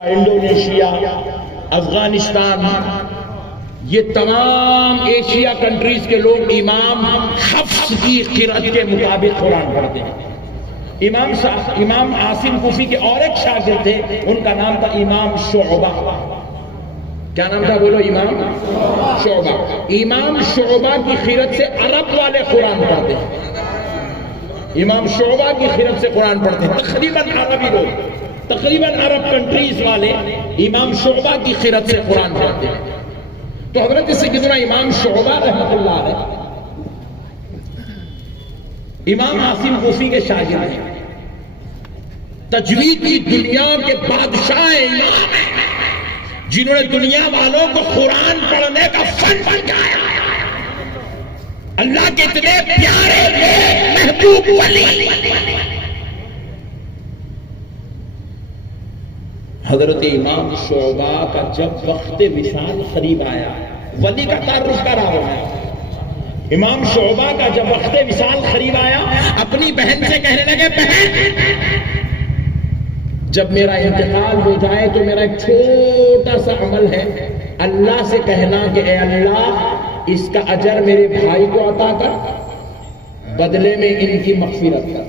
Indonesia, Afghanistan, یہ تمام Asia countries کے لوگ امام حفص کی قرأت کے مطابق قرآن پڑھتے ہیں۔ امام عاصم کوفی کے اور ایک شاگرد تھے، ان کا نام تھا امام شعبہ۔ کیا نام تھا بولو؟ امام شعبہ۔ امام شعبہ کی قرأت سے عرب والے قرآن پڑھتے ہیں۔ امام شعبہ کی قرأت سے قرآن پڑھتے ہیں تقریباً عربی لوگ، تقریباً عرب کنٹریز والے امام شعبہ کی قرأت سے قرآن پڑھتے ہیں۔ تو حضرت سیدنا امام شعبہ رحمۃ اللہ علیہ امام عاصم کوفی کے شاگرد ہیں، تجوید کی دنیا کے بادشاہ امام ہیں، جنہوں نے دنیا والوں کو قرآن پڑھنے کا فن سکھایا۔ اللہ کے اتنے پیارے محبوب ولی حضرت امام شعبہ کا جب وقت وصال قریب آیا، ولی کا تعارف کرا رہا ہے، امام شعبہ کا جب وقت وصال قریب آیا، اپنی بہن سے کہنے لگے، بہن جب میرا انتقال ہو جائے تو میرا ایک چھوٹا سا عمل ہے، اللہ سے کہنا کہ اے اللہ اس کا اجر میرے بھائی کو عطا کر، بدلے میں ان کی مغفرت کر۔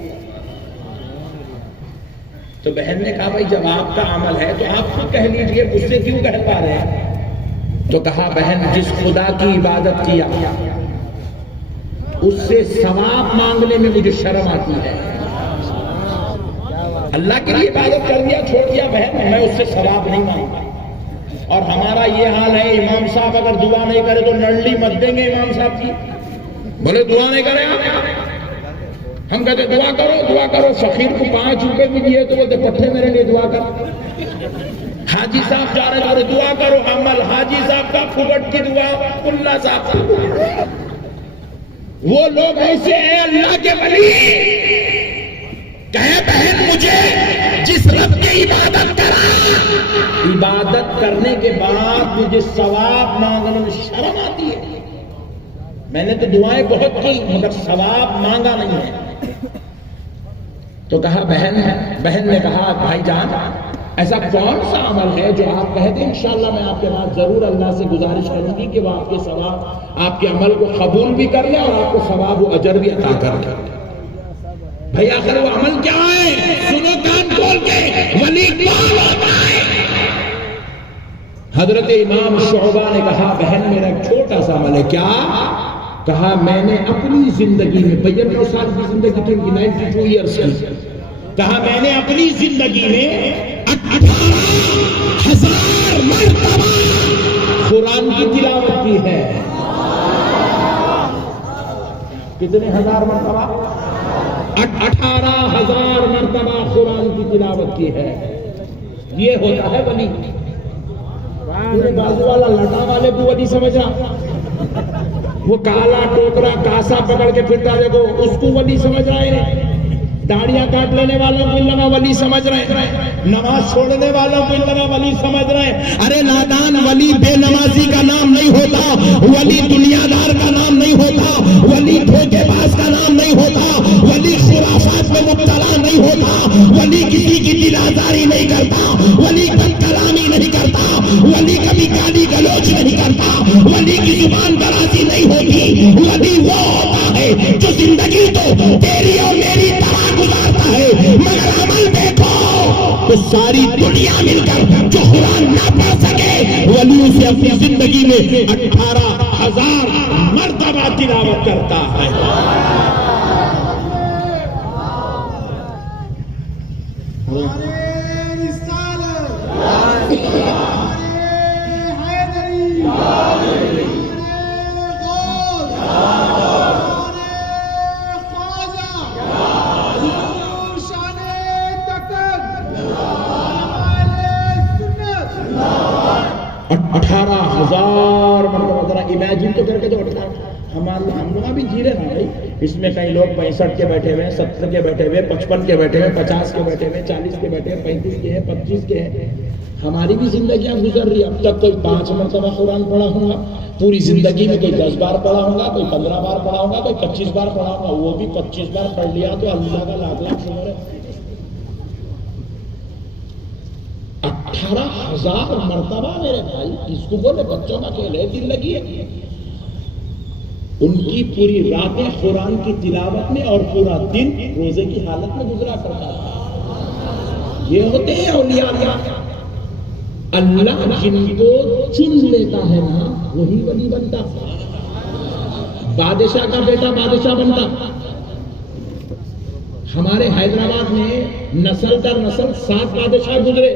تو بہن نے کہا بھائی جب آپ کا عمل ہے تو آپ خود کہہ لیجئے، مجھ سے کیوں کہہ پا رہے ہیں؟ تو کہا بہن جس خدا کی عبادت کیا اس سے ثواب مانگنے میں مجھے شرم آتی ہے۔ اللہ کے لیے عبادت کر دیا، چھوڑ دیا، بہن میں اس سے ثواب نہیں مانگتا۔ اور ہمارا یہ حال ہے، امام صاحب اگر دعا نہیں کرے تو نڑلی مت دیں گے امام صاحب کی، بولے دعا نہیں کرے آپ، ہم کہتے دعا کرو دعا کرو، فقیر کو 5 روپے بھی دیے تو بولتے پٹھے میرے لیے دعا کر۔ حاجی صاحب جا رہے ہیں دعا کرو، عمل حاجی صاحب کا، پھگٹ کی دعا اللہ صاحب کا۔ وہ لوگ ایسے ہیں اللہ کے ولی، کہے بہن مجھے جس رب کی عبادت کرا، عبادت کرنے کے بعد مجھے ثواب مانگنے میں شرم آتی ہے۔ میں نے تو دعائیں بہت کی مگر ثواب مانگا نہیں ہے۔ تو کہا بہن نے کہا بھائی جان ایسا کون سا عمل ہے جو آپ کہتے ہیں انشاءاللہ میں آپ کے بعد ضرور اللہ سے گزارش کروں گی کہ وہ آپ کے ثواب، آپ کے عمل کو قبول بھی کر لے اور آپ کو ثواب و اجر بھی عطا کر لے۔ بھئی آخر وہ عمل کیا ہے؟ سنو کان کھول کے، ولی کون ہوتا ہے؟ حضرت امام شعبہ نے کہا بہن میرا ایک چھوٹا سا عمل ہے۔ کیا؟ کہا میں نے اپنی زندگی میں 92 سال کی زندگی تھی، 92 ایئرس کی، کہا میں نے اپنی زندگی میں 18,000 مرتبہ قرآن کی تلاوت کی ہے۔ کتنے ہزار مرتبہ؟ 18,000 مرتبہ قرآن کی تلاوت کی ہے۔ یہ ہوتا ہے ولی۔ میرے بازو والا لٹا والے کو ولی سمجھ رہا، وہ کالا ٹوکرا کاسا پکڑ کے پھرتا دیکھو اس کو ولی سمجھ رہے ہیں، داڑیاں کاٹ لینے والوں کو لگا ولی سمجھ رہے ہیں، نماز چھوڑنے والوں کو لگا ولی سمجھ رہے ہیں۔ ارے نادان، ولی بے نمازی کا نام نہیں ہوتا، ولی دنیا دار کا نام نہیں ہوتا، ولی دھوکے باز کا نام نہیں ہوتا، ولی خرافات میں مبتلا نہیں ہوتا، ولی کسی کی دل آزاری نہیں کرتا، ولی بد کلامی نہیں کرتا، ولی کبھی گالی گلوچ نہیں کرتا، ولی کی زبان درازی نہیں ہوتی۔ ولی وہ ہوتا ہے جو زندگی تو تیری اور میری طرح گزارتا ہے مگر عمل دیکھو تو ساری دنیا مل کر جو قرآن نہ پڑھ سکے ولی اسے اپنی زندگی میں 18,000 مرتبہ تلاوت کرتا ہے۔ اٹھارہ 18,000 مرتبہ ذرا امیجن تو کر کے جو ہم لوگ بھی جی رہے نا بھائی، اس میں کئی لوگ 65 کے بیٹھے ہوئے، 70 کے بیٹھے ہوئے، 55 کے بیٹھے ہوئے، 50 کے بیٹھے ہوئے، 40 کے بیٹھے ہوئے، 35 کے ہیں، 25 کے ہیں۔ ہماری بھی زندگیاں گزر رہی، اب تک کوئی 5 مرتبہ قرآن پڑھا ہوگا پوری زندگی میں، کوئی 10 بار پڑھا ہوگا، کوئی 15 بار پڑھا ہوگا، کوئی 25 بار پڑھا ہوگا۔ وہ بھی 25 بار پڑھ لیا تو اللہ کا لاکھ لاکھ شکر ہے۔ 18,000 مرتبہ میرے بھائی، اس کو بولے بچوں کا کھیل ہے، دل لگی ہے. ان کی پوری راتیں قرآن کی تلاوت میں اور پورا دن روزے کی حالت میں گزرا کرتا تھا. یہ ہوتے ہیں اولیاء اللہ. اللہ جن کو چن لیتا ہے نا وہی ولی بنتا. بادشاہ کا بیٹا بادشاہ بنتا. ہمارے حیدرآباد میں نسل در نسل 7 بادشاہ گزرے.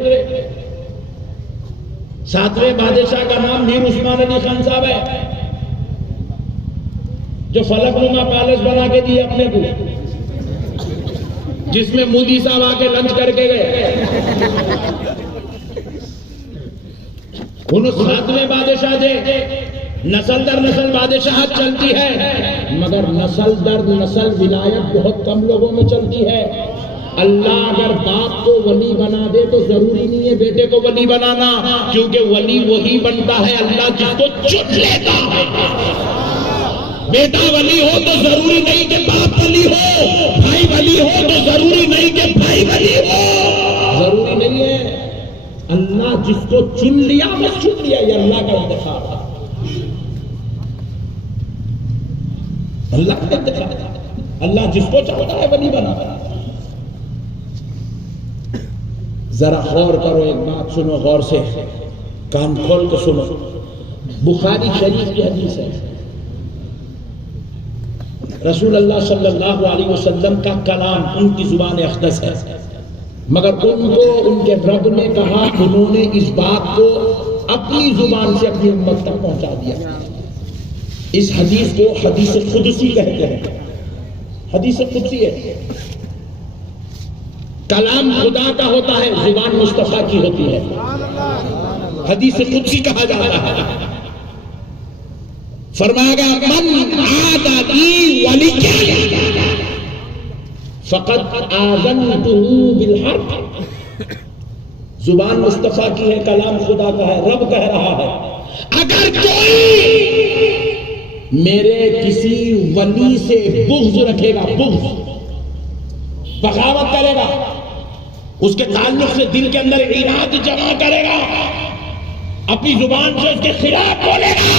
7ویں بادشاہ کا نام میر عثمان علی خان صاحب ہے، جو فلک نما پیلس بنا کے دیے اپنے کو، جس میں مودی صاحب آ کے لنچ کر کے گئے. انہوں 7ویں بادشاہ تھے. نسل در نسل بادشاہت چلتی ہے، مگر نسل در نسل ولایت بہت کم لوگوں میں چلتی ہے. اللہ اگر باپ کو ولی بنا دے تو ضروری نہیں ہے بیٹے کو ولی بنانا، کیونکہ ولی وہی بنتا ہے اللہ جس کو چن لیتا ہے. بیٹا ولی ہو تو ضروری نہیں کہ باپ ولی ہو، بھائی ولی ہو تو ضروری نہیں کہ بھائی ولی ہو. ضروری نہیں ہے. اللہ جس کو چن لیا بس چن لیا، یہ اللہ کا انتخاب ہے. اللہ کا انتخاب ہے. اللہ جس کو چاہتا ہے ولی بنا. ذرا غور کرو، ایک بات سنو غور سے، کان کھول کے سنو. بخاری شریف کی حدیث ہے، رسول اللہ صلی اللہ علیہ وسلم کا کلام ان کی زبان اقدس ہے، مگر ان کو ان کے رب نے کہا، انہوں نے اس بات کو اپنی زبان سے اپنی امت تک پہنچا دیا. اس حدیث کو حدیث قدسی کہتے ہیں. حدیث قدسی ہے، کلام خدا کا ہوتا ہے، زبان مصطفیٰ کی ہوتی ہے. حدیث قدسی کہا جاتا ہے. فرمایا گیا من عادی ولی فقد آذنتہ بالحرب. زبان مصطفیٰ کی ہے، کلام خدا کا ہے. رب کہہ رہا ہے اگر کوئی میرے کسی ولی سے بغض رکھے گا، بغض بغاوت کرے گا، اس کے تعلق سے دل کے اندر عناد جمع کرے گا، اپنی زبان سے اس کے خلاف بولے گا،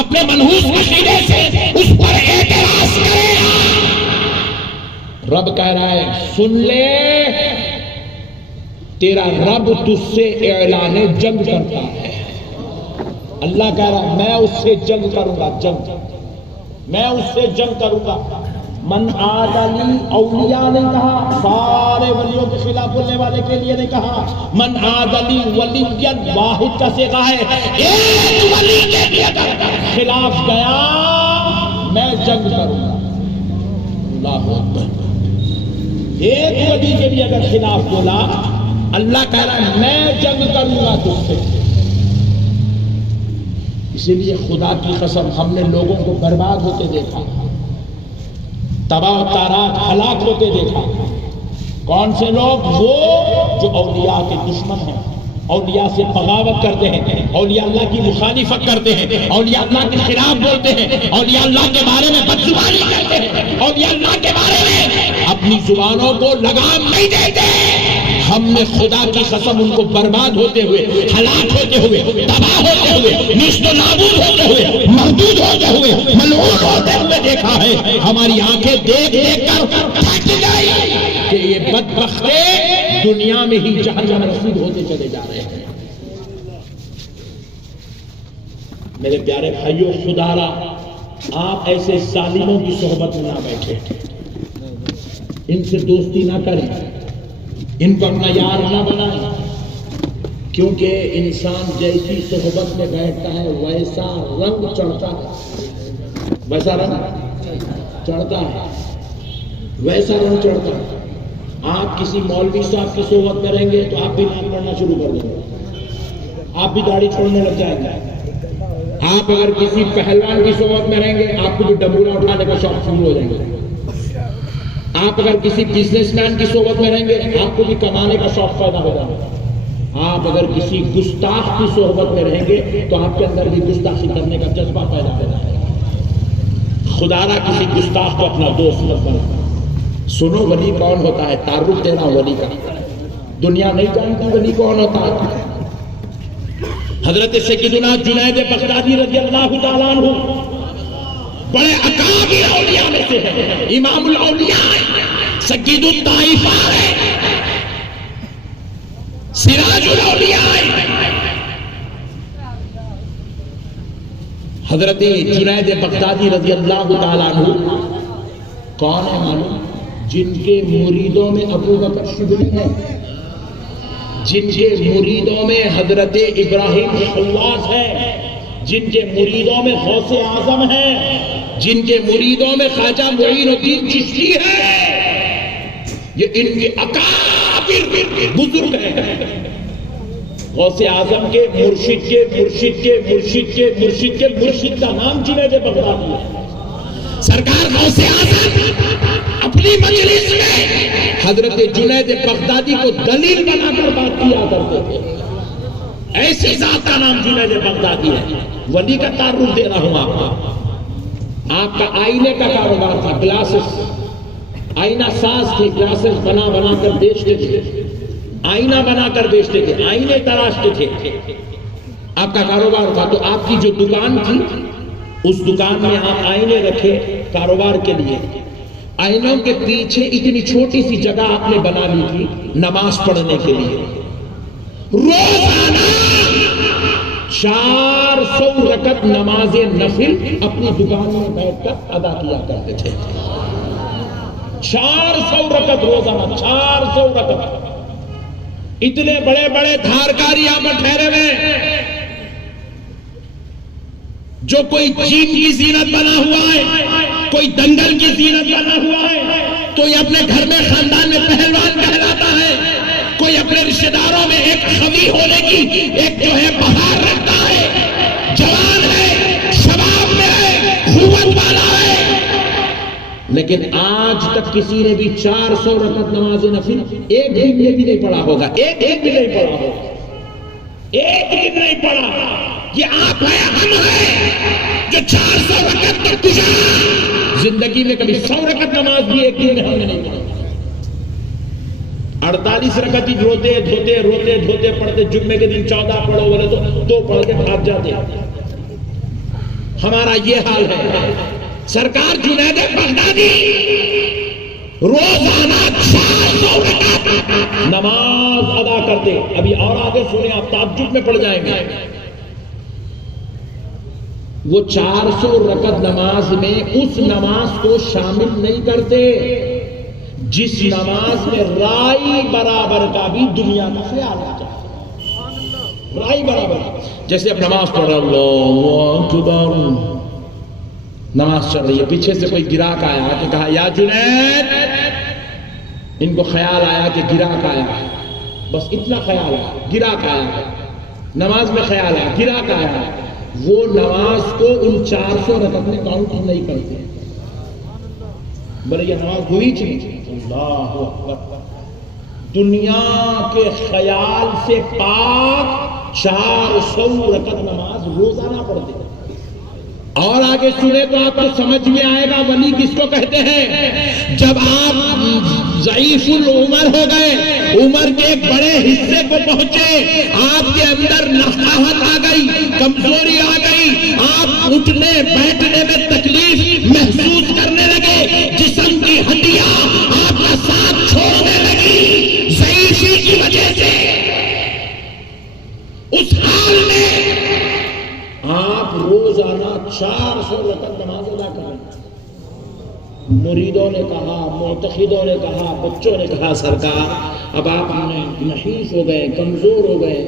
اپنے منحوس عقیدے سے اس پر اعتراض کرے گا، رب کہہ رہا ہے سن لے، تیرا رب تجھ سے اعلان جنگ کرتا ہے. اللہ کہہ رہا ہے میں اس سے جنگ کروں گا. جنگ میں اس سے جنگ کروں گا. من عادلی، اولیاء نے کہا، سارے ولیوں کے خلاف بولنے والے کے لیے نے کہا. من عادلی ولی واحد کا صیغہ ہے، ایک ولی کے بھی اگر خلاف گیا میں جنگ کروں گا. اللہ اکبر. ایک ولی کے بھی اگر خلاف بولا، اللہ کہہ رہا ہے میں جنگ کروں گا تجھ سے. اسی لیے خدا کی قسم ہم نے لوگوں کو برباد ہوتے دیکھا، تباہ و تارات ہلاک ہوتے دیکھا. کون سے لوگ؟ وہ جو اولیاء کے دشمن ہیں، اولیاء سے بغاوت کرتے ہیں، اولیاء اللہ کی مخالفت کرتے ہیں، اولیاء اللہ کے خلاف بولتے ہیں، اولیاء اللہ کے بارے میں بدزبانی کرتے ہیں، اولیاء اللہ کے بارے میں اپنی زبانوں کو لگام نہیں دیتے. ہم نے خدا کی قسم ان کو برباد ہوتے ہوئے، ہلاک ہوتے ہوئے، تباہ ہوتے ہوئے، نیست و نابود ہوتے ہوئے، مردود ہوتے ہوئے، ملعون ہوتے ہوئے دیکھا ہے. ہماری آنکھیں دیکھ دیکھ کر تھک گئی کہ یہ بدبختے دنیا میں ہی جہنم رسید ہوتے چلے جا رہے ہیں. میرے پیارے بھائیوں، خدا را آپ ایسے ظالموں کی صحبت میں نہ بیٹھے، ان سے دوستی نہ کریں، ان کو اپنا یار نہ بنائیں، کیونکہ انسان جیسی صحبت میں بیٹھتا ہے ویسا رنگ چڑھتا ہے، ویسا رنگ چڑھتا ہے، ویسا رنگ چڑھتا ہے. آپ کسی مولوی صاحب کی صحبت کریں گے تو آپ بھی نماز پڑھنا شروع کر دیں گے، آپ بھی داڑھی چھوڑنے لگ جائیں گے. آپ اگر کسی پہلوان کی صحبت میں رہیں گے آپ کو بھی ڈبولا اٹھانے کا شوق شروع ہو جائے گا. آپ اگر کسی بزنس مین کی صحبت میں رہیں گے آپ کو بھی کمانے کا شوق پیدا ہو جائے گا. آپ اگر کسی گستاخ کی صحبت میں رہیں گے تو آپ کے اندر بھی گستاخی کرنے کا جذبہ پیدا ہو جائے گا. خدا را کسی گستاخ کو اپنا دوست مت بنا. سنو ولی کون ہوتا ہے، تعارف دینا ولی کا. دنیا نہیں جانتی ولی کون ہوتا ہے. حضرت سیدنا جنید بغدادی رضی اللہ تعالیٰ عنہ بڑے اکابر اولیاء میں سے ہیں. امام الاولیاء، سید الطائفہ ہے، سراج الاولیاء. حضرت جنید بغدادی رضی اللہ تعالیٰ عنہ کون ہے معلوم؟ جن کے مریدوں میں ابو بکر شبلی ہے، جن کے مریدوں میں حضرت ابراہیم خواص ہے، جن کے مریدوں میں غوث اعظم ہے، جن کے مریدوں میں خواجہ معین الدین چشتی ہے. یہ ان کے اکابر بزرگ ہیں. غوث اعظم کے مرشد کے مرشد کے مرشد کے مرشد کے مرشد کا نام جنید بغدادی ہے. سرکار غوث اعظم اپنی مجلس میں حضرت جنید بغدادی کو دلیل بنا کر بات کیا کرتے تھے. ایسی ذات کا نام جنید بغدادی ہے. ولی کا تعارف دے رہا ہوں آپ کو. آپ کا آئینے کا کاروبار تھا، گلاسز، آئینہ ساز تھے، گلاسز بنا بنا کر بیچتے تھے، آئینہ بنا کر بیچتے تھے، آئینے تراشتے تھے. آپ کا کاروبار تھا. تو آپ کی جو دکان تھی اس دکان میں آپ آئینے رکھے کاروبار کے لیے. آئینوں کے پیچھے اتنی چھوٹی سی جگہ آپ نے بنا لی تھی نماز پڑھنے کے لیے. روزانہ 400 رکعت نماز نفل اپنی دکان میں بیٹھ کر ادا کیا کرتے تھے. 400 رکعت روزانہ، 400 رکعت. اتنے بڑے بڑے دھارکاری یہاں پر ٹھہرے ہوئے جو کوئی چین کی زینت بنا ہوا ہے، کوئی دنگل کی زینت بنا ہوا ہے، کوئی اپنے گھر میں خاندان میں پہلوان کہلاتا ہے، کوئی اپنے رشتہ داروں میں ایک خوی ہونے کی ایک جو ہے بہار رکھتا ہے، جوان ہے، شباب میں ہے، قوت والا ہے. لیکن آج تک کسی نے بھی 400 رکعت نماز نفل ایک دن میں بھی نہیں پڑھا ہوگا. ایک دن بھی نہیں پڑھا ہوگا. ایک دن نہیں پڑھا. یہ آپ ہے، ہم ہیں جو 400 رکعت تک گزارا. زندگی میں کبھی 100 رکعت نماز بھی ایک دن میں ہم نے نہیں پڑھا. 48 رکعت ہی روتے دھوتے روتے دھوتے پڑھتے. جمعے کے دن 14 پڑھو بولے تو 2 پڑھ کے بھاگ جاتے. ہمارا یہ حال ہے. سرکار جنید بغدادی روزانہ 400 رکعت نماز ادا کرتے. ابھی اور آگے سنیں، آپ تعجب میں پڑ جائیں گے. وہ 400 رکعت نماز میں اس نماز کو شامل نہیں کرتے جس نماز میں رائی برابر کا بھی دنیا کا خیال آتا ہے. رائی برابر. جیسے اب نماز پڑھ رہا، اللہ اکبر، نماز چل رہی ہے، پیچھے سے کوئی گراہک آیا کہ کہا یا جنید. ان کو خیال آیا کہ گراہک آیا، بس اتنا خیال آیا، گراہک آیا. نماز میں خیال آیا، گراہک آیا. وہ نماز کو ان 400 رکعت میں کاؤنٹ نہیں کرتے. بولے یہ نماز ہوئی تھی. اللہ اکبر. دنیا کے خیال سے پاک 400 رکعت نماز روزانہ پڑھتے. اور آگے سنے تو آپ کو سمجھ میں آئے گا ولی کس کو کہتے ہیں. جب آپ ضعیف العمر ہو گئے، عمر کے ایک بڑے حصے کو پہنچے، آپ کے اندر نفاہت آ گئی، کمزوری آ گئی، آپ اٹھنے بیٹھنے میں تکلیف محسوس کرنے لگے، جسم کی ہڈیاں آپ کا ساتھ چھوڑنے لگی ضعیفی کی وجہ سے. اس حال میں آپ روزانہ 400 رکعت نماز ادا کریں. مریدوں نے کہا، معتقدوں نے کہا، بچوں نے کہا سرکار اب آپ نحیف ہو گئے، کمزور ہو گئے،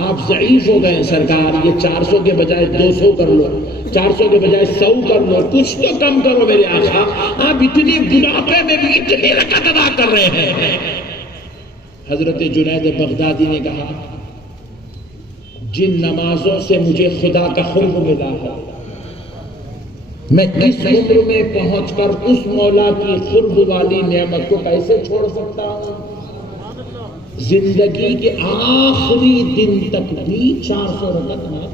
آپ ضعیف ہو گئے سرکار، یہ 400 کے بجائے 200 کر لو، 400 کے بجائے 100 کر لو، کچھ تو کم کرو میرے آقا. آپ اتنی بڑھاپے میں بھی اتنی رکعت ادا کر رہے ہیں. حضرت جنید بغدادی نے کہا جن نمازوں سے مجھے خدا کا قرب ملا ہے، میں اس عمر میں پہنچ کر اس مولا کی قرب والی نعمت کو کیسے چھوڑ سکتا ہوں. زندگی کے آخری دن تک بھی 400 رکعت نماز